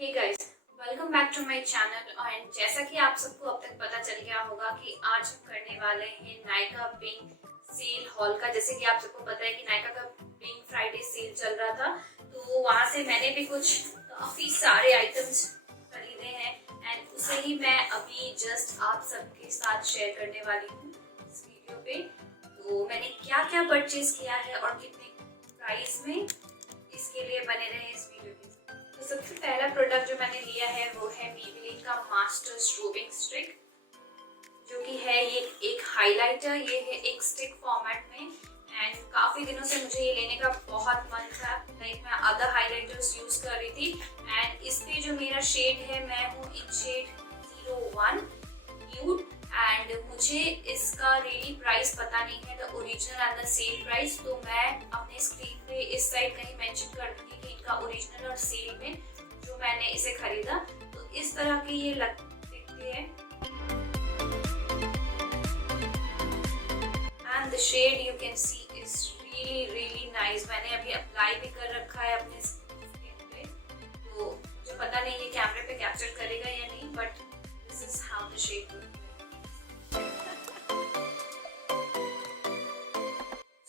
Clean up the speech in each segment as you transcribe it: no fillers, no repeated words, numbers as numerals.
Hey guys, welcome back to my channel. And जैसा कि आप सबको अब तक पता चल गया होगा कि आज हम करने वाले हैं नायका पिंक सेल हॉल का। जैसे कि आप सबको पता है कि नायका का पिंक फ्राइडे सेल चल रहा था, तो वहां से मैंने भी कुछ काफी सारे आइटम्स खरीदे हैं एंड उसे ही मैं अभी जस्ट आप सबके साथ शेयर करने वाली हूँ इस वीडियो पे। तो मैंने क्या क्या परचेज किया है और कितने प्राइस में, इसके लिए बने रहे इस वीडियो के। तो सबसे पहला प्रोडक्ट जो मैंने लिया है वो है मेबेलिन का मास्टर स्ट्रोबिंग स्टिक, जो कि है ये एक हाइलाइटर। ये है एक स्टिक फॉर्मेट में एंड काफी दिनों से मुझे ये लेने का बहुत मन था। लाइक मैं अदर हाइलाइटर्स यूज कर रही थी एंड इस पे जो मेरा शेड है, मैं हूँ इन शेड 01 न्यूड एंड मुझे इसका रियली प्राइस पता नहीं है, the original and the sale price. तो मैं अपने स्क्रीन पे इस साइड कहीं मेंशन कर दूंगी कि इनका ओरिजिनल और सेल में जो मैंने इसे खरीदा। तो इस तरह की ये दिखती है and the shade you can see is really nice. मैंने अभी अप्लाई भी कर रखा है अपने स्किन पे, तो मुझे पता नहीं ये कैमरे पे कैप्चर करेगा या नहीं, but this is how the shade looks.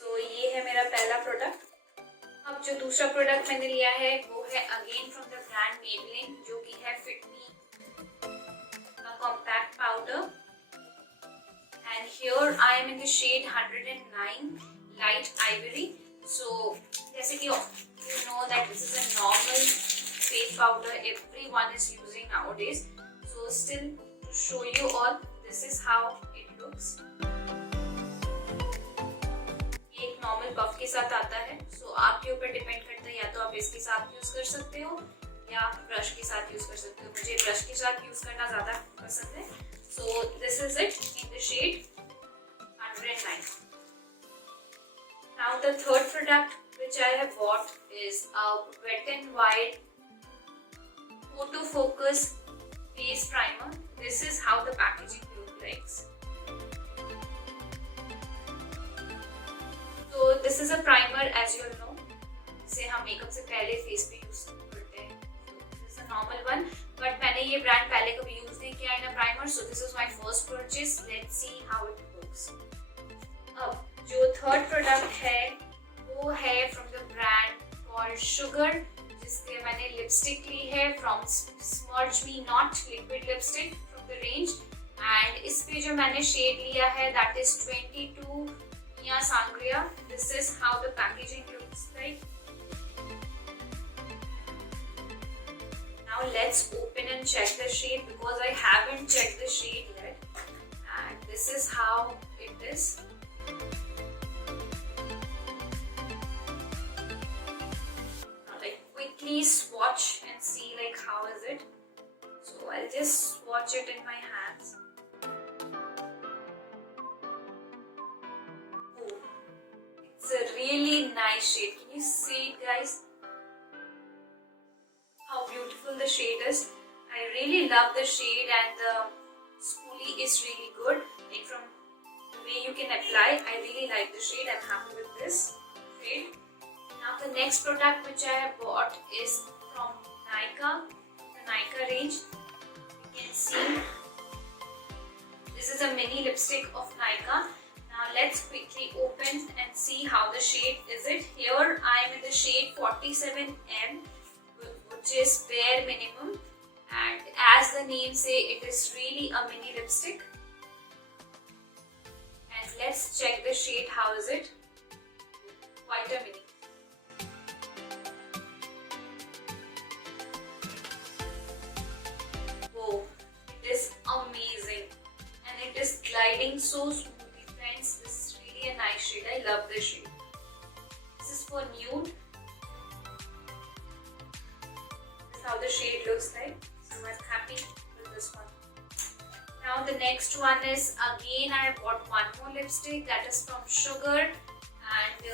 तो ये है मेरा पहला प्रोडक्ट। अब जो दूसरा प्रोडक्ट मैंने लिया है वो है again from the brand Maybelline, जो कि है फिट मी का compact powder and here I am in the shade 109 light ivory. So जैसे कि you know that this is a normal face powder everyone is using nowadays. So still to show you all, this is how it looks. ये एक normal puff के साथ आता है, सो आपके ऊपर डिपेंड करता है, या तो आप इसके साथ यूज कर सकते हो या ब्रश के साथ यूज कर सकते हो। मुझे ब्रश के साथ यूज करना ज्यादा पसंद है। So this is it in the shade 109. Now the third product which I have bought is a Wet n Wild Photo Focus Face Primer. This is how the packaging looks like. So this is a primer, as you all know, जिसे हम makeup से पहले face पे use करते हैं। This is a normal one, but मैंने ये brand पहले कभी यूज नहीं किया इन primer, so this is my first purchase. Let's see how it works. अब जो थर्ड प्रोडक्ट है वो है from the brand called Sugar, जिसके मैंने लिपस्टिक ली है from Smudge Me Not liquid lipstick from the range. And इस पे जो मैंने शेड लिया है that is 22 Mia Sangria. This is how the packaging looks like. Now let's open and check the shade because I haven't checked the shade yet. And this is how it is. Now like quickly swatch and see like how is it. So I'll just swatch it in my hands. Oh, it's a really nice shade. Can you see it, guys? How beautiful the shade is. I really love the shade and the spoolie is really good. Like from the way you can apply, I really like the shade. I'm happy with this shade. Now the next product which I have bought is from Nykaa, the Nykaa range. You can see this is a mini lipstick of Nykaa. Now let's quickly open and see how the shade is it. Here I am in the shade 47M, which is bare minimum, and as the name say, it is really a mini lipstick. And let's check the shade. How is it? Quite a mini. Oh, it is amazing and it is gliding so smoothly, friends. This is really a nice shade. I love this shade. This is for nude. How the shade looks like, so I'm happy with this one. Now the next one is again I bought one more lipstick that is from Sugar, and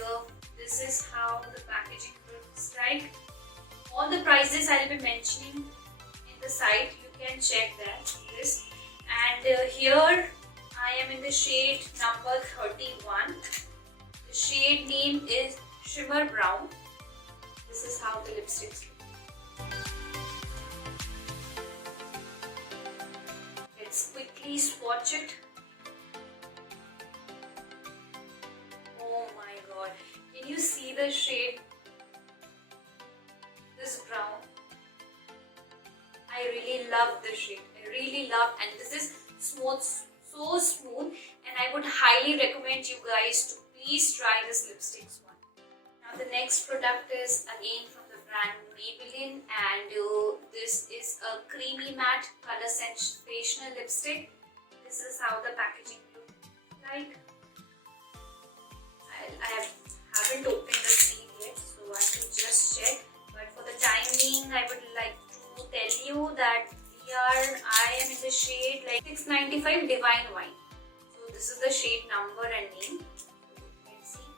this is how the packaging looks like. All the prices I'll be mentioning in the site, you can check that list. And here I am in the shade number 31. The shade name is Shimmer Brown. This is how the lipsticks look. quickly swatch it. Oh my god, can you see the shade? This brown. I really love this shade. I really love, and this is smooth, so smooth, and I would highly recommend you guys to please try this lipsticks one. Now the next product is again from the brand Maybelline, and this is a creamy matte color sensational lipstick. This is how the packaging looks like. haven't opened the seal yet, so I have to just check. But for the time being, I would like to tell you that I am in the shade like 695 Divine Wine. So this is the shade number and name. So you can see.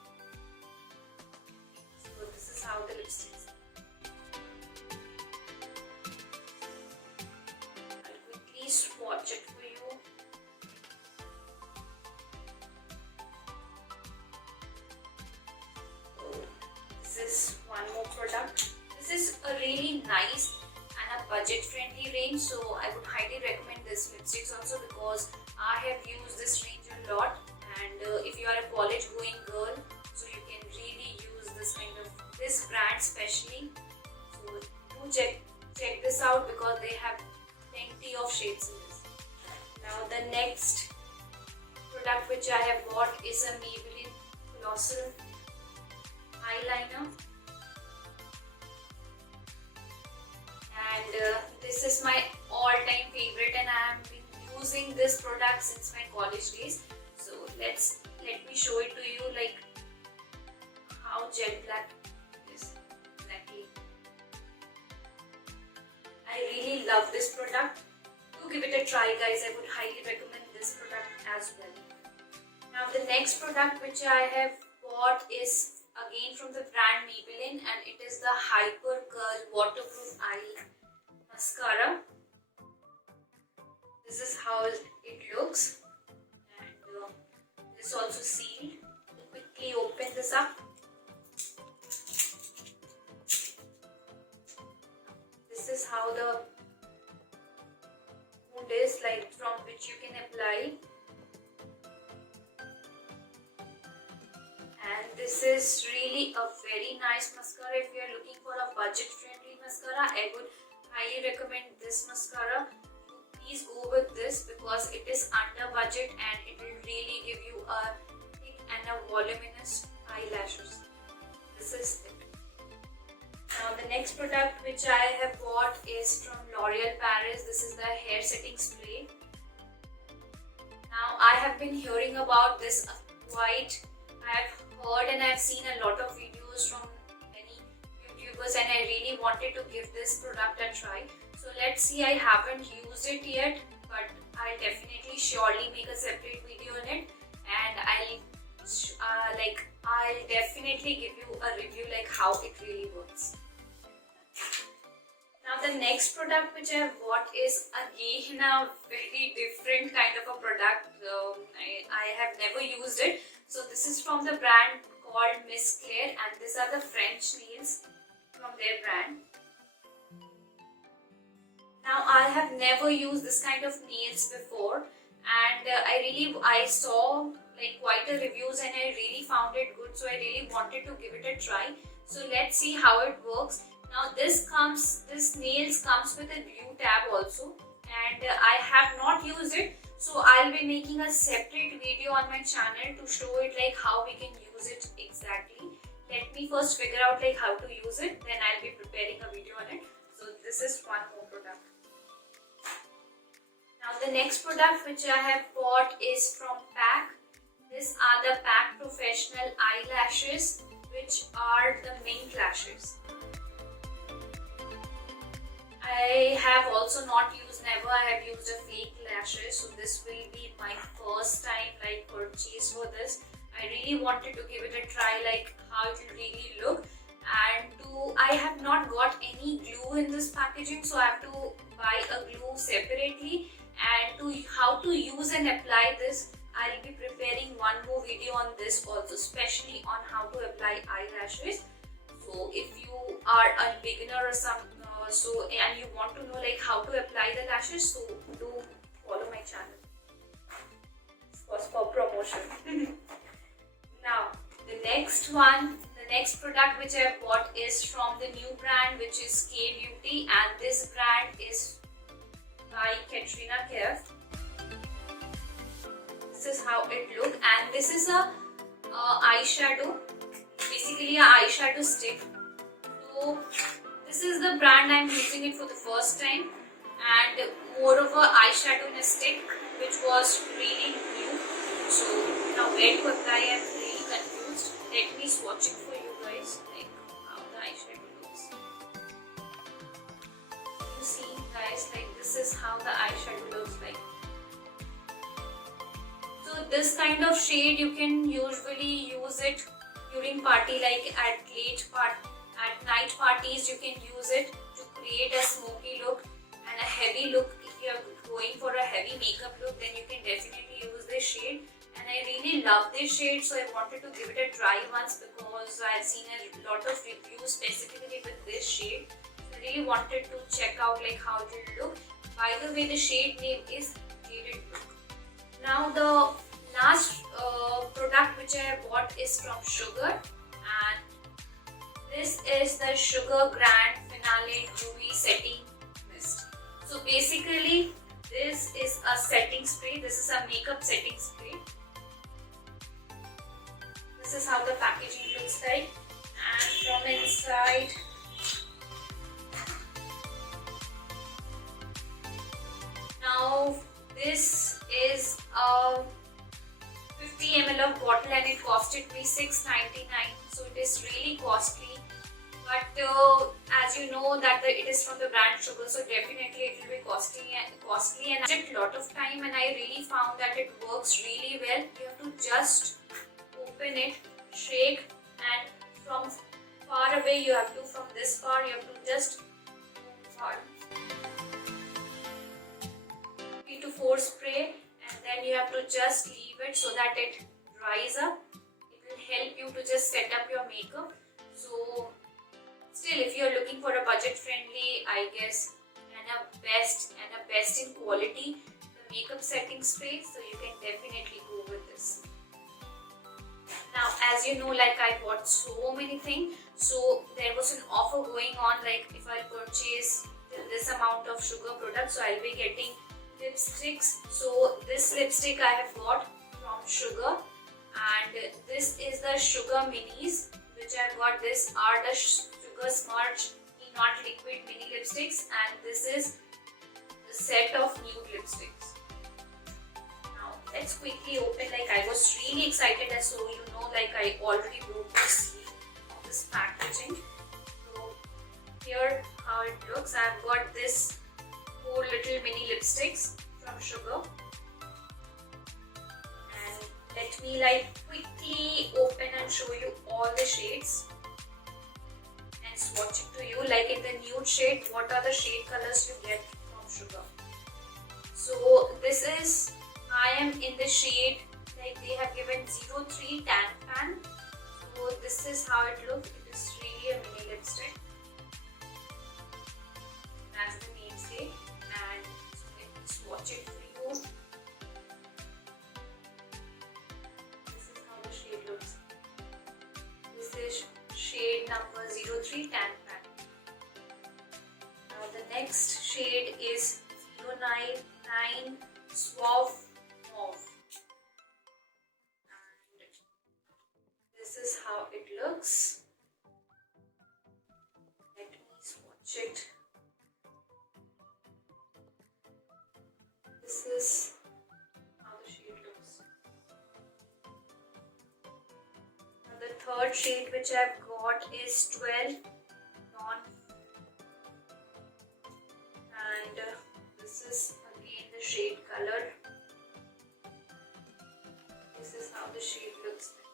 So this is how the lipstick is. I'll quickly swatch it for you. This is one more product. This is a really nice and a budget friendly range, so I would highly recommend this lipsticks also because I have used this range a lot, and if you are a college going girl, so you can really use this brand especially. So do check this out because they have plenty of shades in this. Now the next product which I have got is a Maybelline Colossal eyeliner, and this is my all-time favorite, and I have been using this product since my college days. So let me show it to you, like how jet black it is exactly. I really love this product. Do give it a try, guys. I would highly recommend this product as well. Now the next product which I have bought is again from the brand Maybelline, and it is the Hyper Curl Waterproof Eye Mascara. This is how it looks, and this also sealed. We'll quickly open this up. This is how the wound is, like from which you can apply. And this is really a very nice mascara. If you are looking for a budget friendly mascara, I would highly recommend this mascara. Please go with this because it is under budget and it will really give you a thick and a voluminous eyelashes. This is it. Now the next product which I have bought is from L'Oreal Paris. This is the hair setting spray. Now I have been hearing about this quite. I have heard and I have seen a lot of videos from many YouTubers, and I really wanted to give this product a try. So let's see, I haven't used it yet, but I'll definitely surely make a separate video on it, and I'll definitely give you a review like how it really works. Now the next product which I have bought is again a very different kind of a product. I have never used it. So this is from the brand called Miss Claire, and these are the French nails from their brand. Now I have never used this kind of nails before, and I saw like quite a reviews and I really found it good, so I really wanted to give it a try. So let's see how it works. Now this nails comes with a glue tab also, and I have not used it, so I'll be making a separate video on my channel to show it like how we can use it exactly. Let me first figure out like how to use it, then I'll be preparing a video on it. So this is one more product. Now the next product which I have bought is from PAC. These are the PAC Professional Eyelashes, which are the Mink lashes. I have also not used, I have used a fake lashes, so this will be my first time like purchase for this. I really wanted to give it a try, like how it will really look, and I have not got any glue in this packaging, so I have to buy a glue separately, and how to use and apply this, I'll be preparing one more video on this also, especially on how to apply eyelashes. So if you are a beginner or and you want to know like how to apply the lashes, so do follow my channel. was for promotion. Now, the next product which I bought is from the new brand, which is K Beauty, and this brand is by Katrina Kaif. This is how it looks, and this is a eyeshadow, basically a eyeshadow stick. So this is the brand I'm using it for the first time, and moreover eyeshadow in a stick, which was really new. So now where to apply, I'm really confused. Let me swatch it for you guys, like how the eyeshadow looks. You see guys, like this is how the eyeshadow looks like. So this kind of shade you can usually use it during party, like at night parties you can use it to create a smoky look and a heavy look. If you are going for a heavy makeup look, then you can definitely use this shade. And I really love this shade, so I wanted to give it a try once because I've seen a lot of reviews specifically with this shade. So I really wanted to check out like how it will look. By the way, the shade name is Jaded Look. Now the last product which I bought is from Sugar, and this is the Sugar Grand Finale Dewy Setting Mist. So basically this is a setting spray. This is a makeup setting spray. This is how the packaging looks like, and from inside now this is a 50 ml of bottle, and it costed me $6.99, so it is really costly. But as you know that it is from the brand Sugar, so definitely it will be costly, and it took a lot of time, and I really found that it works really well. You have to just open it, shake, and from far away you have to, from this far you have to just far 3 to 4 spray, and then you have to just leave it so that it dries up. It will help you to just set up your makeup. So still, if you are looking for a budget friendly, I guess, and a best in quality, the makeup setting spray, so you can definitely go with this. Now, as you know, like I bought so many things, so there was an offer going on, like if I purchase this amount of Sugar products, so I'll be getting lipsticks. So this lipstick I have got from Sugar, and this is the Sugar Minis, which I've got. This are the Sugar Smudge Not Liquid Mini Lipsticks, and this is the set of nude lipsticks. Now let's quickly open. Like I was really excited, as so you know, like I already broke the seal of this packaging. So here how it looks. I've got this 4 little mini lipsticks from Sugar, and let me like quickly open and show you all the shades and swatch it to you. Like in the nude shade, what are the shade colors you get from Sugar? So this is, I am in the shade, like they have given 03 Tan Pan. So this is how it looks. It is really a mini lipstick, as the name says. And so let me swatch it for you. This is how the shade looks. This is shade number 03 Tan Pan. Now the next shade is 099 Suave Mauve. And this is how it looks. Let me swatch it. This is how the shade looks. Now the third shade which I've got is 12 Dawn, and this is again the shade color. This is how the shade looks like.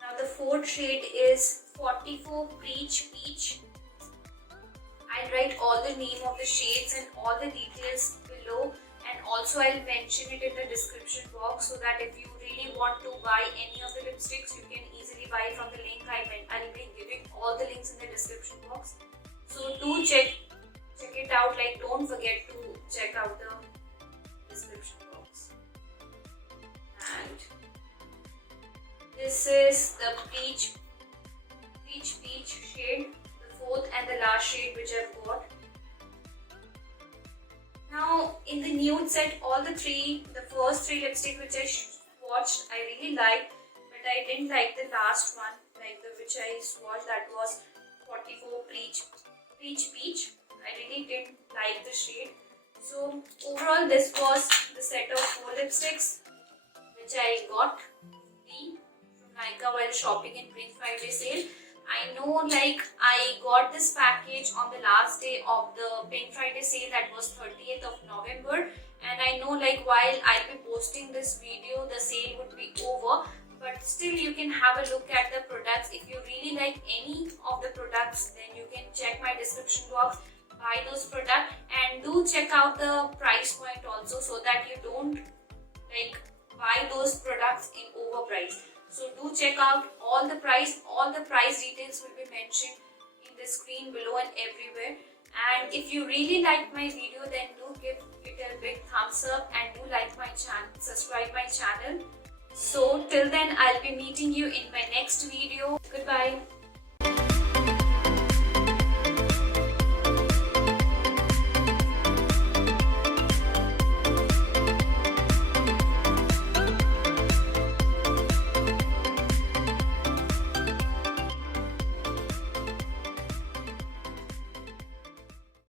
Now the fourth shade is 44 Preach Peach. I'll write all the name of the shades and all the details below, and also I'll mention it in the description box, so that if you really want to buy any of the lipsticks, you can easily buy from the link I'll be giving all the links in the description box. So do check it out. Like don't forget to the last shade which I've got. Now in the nude set, all the first three lipstick which I swatched, I really liked, but I didn't like the last one, like the which I swatched, that was 44 Peach. I really didn't like the shade. So overall, this was the set of 4 lipsticks which I got free from Nykaa while shopping in Pink Friday sale. I know, like, I got this package on the last day of the Pink Friday sale, that was 30th of November, and I know, like, while I'll be posting this video, the sale would be over, but still you can have a look at the products. If you really like any of the products, then you can check my description box, buy those products, and do check out the price point also, so that you don't, like, buy those products in overprice. So do check out all the price details will be mentioned in the screen below and everywhere. And if you really like my video, then do give it a big thumbs up and do like my channel, subscribe my channel. So till then, I'll be meeting you in my next video.